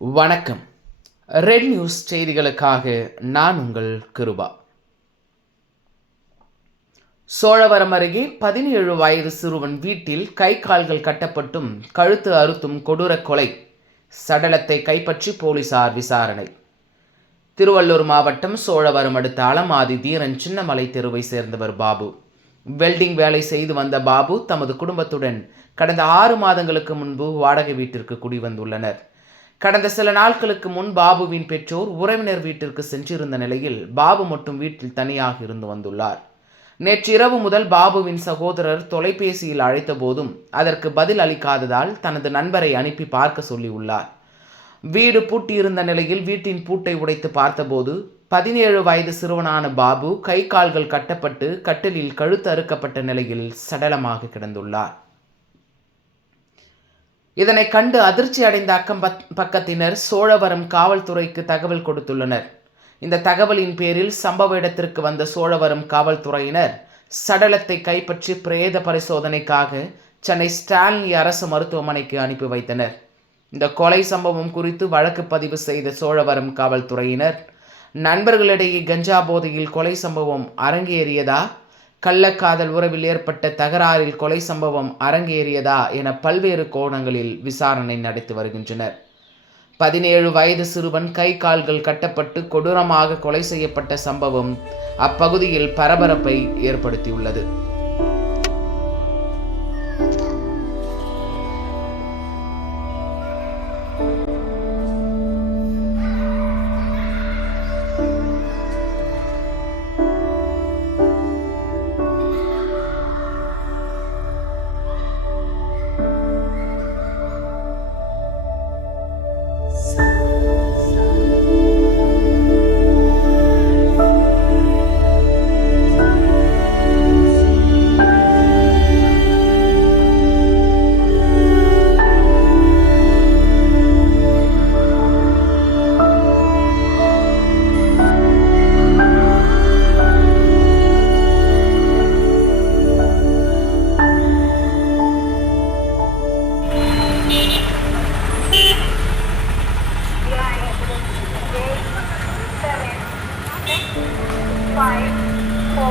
வணக்கம். Red news செய்திகளுக்காக நான் உங்கள் கிருபா. சோழவரம் அருகே பதினேழு வயது சிறுவன் வீட்டில் கை கால்கள் கட்டப்பட்டும் கழுத்து அறுத்தும் கொடூர கொலை சடலத்தை கைப்பற்றி போலீசார் விசாரணை. திருவள்ளூர் மாவட்டம் சோழவரம் அடுத்த அலமாதி தீரன் சின்னமலை தெருவை சேர்ந்தவர் பாபு. வெல்டிங் வேலை செய்து வந்த பாபு தமது குடும்பத்துடன் கடந்த ஆறு மாதங்களுக்கு முன்பு வாடகை வீட்டிற்கு குடிவந்துள்ளனர். கடந்த சில நாட்களுக்கு முன் பாபுவின் பெற்றோர் உறவினர் வீட்டிற்கு சென்றிருந்த நிலையில் பாபு மட்டும் வீட்டில் தனியாக இருந்து வந்துள்ளார். நேற்று இரவு முதல் பாபுவின் சகோதரர் தொலைபேசியில் அழைத்த போதும் அதற்கு பதில் அளிக்காததால் தனது நண்பரை அனுப்பி பார்க்க சொல்லியுள்ளார். வீடு பூட்டியிருந்த நிலையில் வீட்டின் பூட்டை உடைத்து பார்த்தபோது பதினேழு வயது சிறுவனான பாபு கை கால்கள் கட்டப்பட்டு கட்டிலில் கழுத்து அறுக்கப்பட்ட நிலையில் சடலமாக கிடந்துள்ளார். இதனை கண்டு அதிர்ச்சி அடைந்த அக்கம் பக்- பக்கத்தினர் சோழவரம் காவல்துறைக்கு தகவல் கொடுத்துள்ளனர். இந்த தகவலின் பேரில் சம்பவ இடத்திற்கு வந்த சோழவரம் காவல்துறையினர் சடலத்தை கைப்பற்றி பிரேத பரிசோதனைக்காக சென்னை ஸ்டான்லி அரசு மருத்துவமனைக்கு அனுப்பி வைத்தனர். இந்த கொலை சம்பவம் குறித்து வழக்கு பதிவு செய்த சோழவரம் காவல்துறையினர் நண்பர்களிடையே கஞ்சா போதையில் கொலை சம்பவம் அரங்கேறியதா கள்ளக்காதல் உறவில் ஏற்பட்ட தகராறில் கொலை சம்பவம் அரங்கேறியதா என பல்வேறு கோணங்களில் விசாரணை நடத்தி வருகின்றனர். பதினேழு வயது சிறுவன் கை கால்கள் கட்டப்பட்டு கொடூரமாக கொலை செய்யப்பட்ட சம்பவம் அப்பகுதியில் பரபரப்பை ஏற்படுத்தியுள்ளது. ไว้โค้